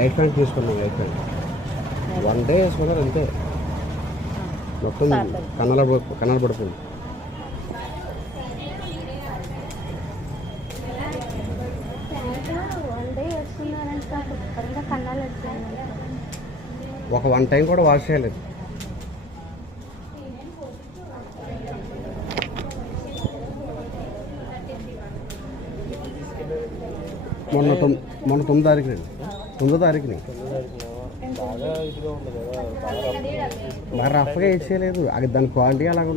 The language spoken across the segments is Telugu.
లైట్ ప్యాంట్ తీసుకున్నాం రైట్ ప్యాంట్. వన్ డే వేసుకున్నారు అంతే. మొత్తం కన్నడ కన్నడ పడిపోయింది. ఒక వన్ టైం కూడా వాష్ చేయలేదు. మొన్న తొమ్మిది మొన్న తొమ్మిది తారీఖున తొమ్మిదో తారీఖుని. ఉంటుంది బాగా రఫ్గా వేసేయలేదు. అది దాని క్వాలిటీ అలాగ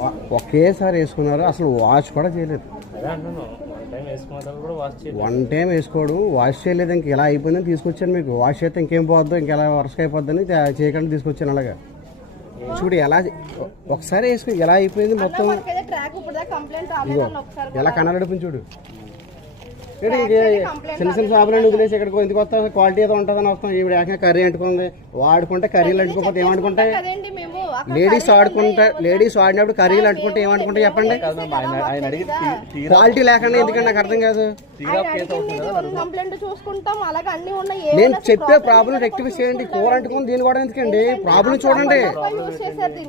ఒ- ఒకేసారి వేసుకున్నారు అసలు వాష్ కూడా చేయలేదు. వన్ టైం వేసుకున్న తర్వాత కూడా వాష్ చేయాలి వన్ టైం వేసుకోవడం వాష్ చేయలేదు ఇంక ఇలా అయిపోయిందని తీసుకొచ్చాను మీకు. వాష్ చేస్తే ఇంకేం పోద్దో ఇంకెలా వరుసగా అయిపోద్దని చేయకుండా తీసుకొచ్చాను అలాగా. చూడు ఎలా ఒకసారి వేసుకుని ఎలా అయిపోయింది మొత్తం? ఎలా కనబడిపోయింది చూడు. చిన్న చిన్న షాపులన్నీ వదిలేసి ఇక్కడికి ఎందుకు వస్తాం క్వాలిటీ ఏదో ఉంటుందని వస్తాం ఈవిడ ఏకంగా కర్రీ అంటుకుంది. వాడుకుంటే కర్రీలు అంటుకోకపోతే అక్కడ లేడీస్ ఆడుకుంటే లేడీస్ ఆడినప్పుడు కర్రీలు అంటుకుంటే ఏమనుకుంటే చెప్పండి? క్వాలిటీ లేకుండా ఎందుకంటే నాకు అర్థం కాదు. కంప్లైంట్ చూసుకుంటాం అలాగే అన్ని ఉన్నాయి. నేను చెప్పే ప్రాబ్లం రెక్టిఫై చేయండి. కూర అంటుకుని దీని కూడా ఎందుకండి? ప్రాబ్లం చూడండి.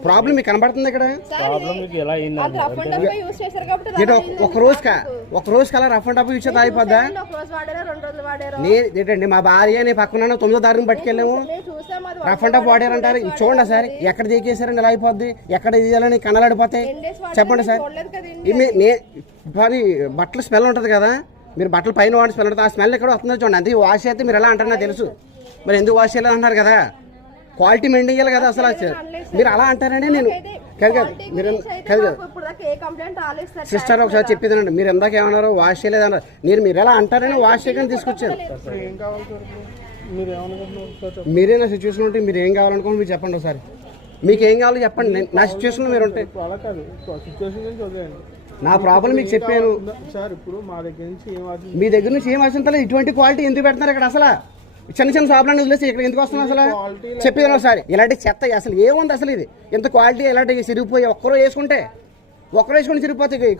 ప్రాబ్లం మీకు కనబడుతుంది ఇక్కడ? ప్రాబ్లం మీకు ఎలా అయింది అది రఫ్ అండ్ టఫ్ యూస్ చేశారు కాబట్టి ఏంటో ఒక రోజుకా? ఒక రోజుకి అలా రఫ్ అండ్ టఫ్ ఇచ్చేది అయిపోద్దా? ఒక రోజు వాడారా? రెండు రోజులు వాడారా? నేను ఏంటండి మా భార్య నేను పక్కన తొమ్మిదో తారీఖు పట్టుకెళ్ళాము. మేము చూసాం అది రఫ్ అండ్ టఫ్ వాడారంటారు. ఇది చూడండి సార్ ఎక్కడ దిగేసారండి ఎలా అయిపోద్ది? ఎక్కడ తీయాలని కన్నలాడిపోతాయి డేస్ చెప్పండి సార్. మరి బట్టలు స్మెల్ ఉంటుంది కదా. మీరు బట్టలు పైన వాడి స్మెల్ ఉంటుంది. ఆ స్మెల్ ఎక్కడ వస్తుందో చూడండి. అంతే వాష్ చేస్తే మీరు ఎలా అంటారు నాకు తెలుసు. మరి ఎందుకు వాష్ చేయాలి అంటున్నారు కదా. క్వాలిటీ మెయింటైన్ చేయాలి కదా అసలు. మీరు అలా అంటారండి నేను కాదు కాదు మీరు కాదు కాదు ఇప్పుడు దాకా ఏ కంప్లైంట్ రాలేదు సార్. సిస్టర్ ఒకసారి చెప్పేదండి మీరు ఎందాక ఏమన్నారు? వాష్ చేయలేదు అన్నారు. మీరు మీరు ఎలా అంటారని వాష్ చేయకుండా తీసుకొచ్చారు. ఏం కావాలి సార్. మీరు ఏమనుకుంటున్నారు? మీరే నా సిచ్యువేషన్ ఉంటే మీరు ఏం కావాలనుకోండి మీరు చెప్పండి ఒకసారి. మీకు ఏం కావాలో చెప్పండి. నా సిచ్యువేషన్లో మీరు ఉంటే. అలా కాదు సిచ్యువేషన్ వదిలేయండి. నా ప్రాబ్లం మీకు చెప్పాను. సార్ ఇప్పుడు మా దగ్గర నుంచి ఏం మీ దగ్గర నుంచి ఏం అవసరం లేదు ఇటువంటి క్వాలిటీ ఎందుకు పెడుతున్నారు ఇక్కడ అసలు? చిన్న చిన్న షాపులన్నీ వదిలేసి ఇక్కడ ఎందుకు వస్తున్నారు అసలు? చెప్పేది ఒకసారి. ఇలాంటి చెత్త అసలు ఏముంది అసలు ఇది? ఎంత క్వాలిటీ ఇలాంటి సిరిగిపోయి ఒక్కరో వేసుకుంటే ఒక్కరో వేసుకుంటే సిరిగిపోతాయి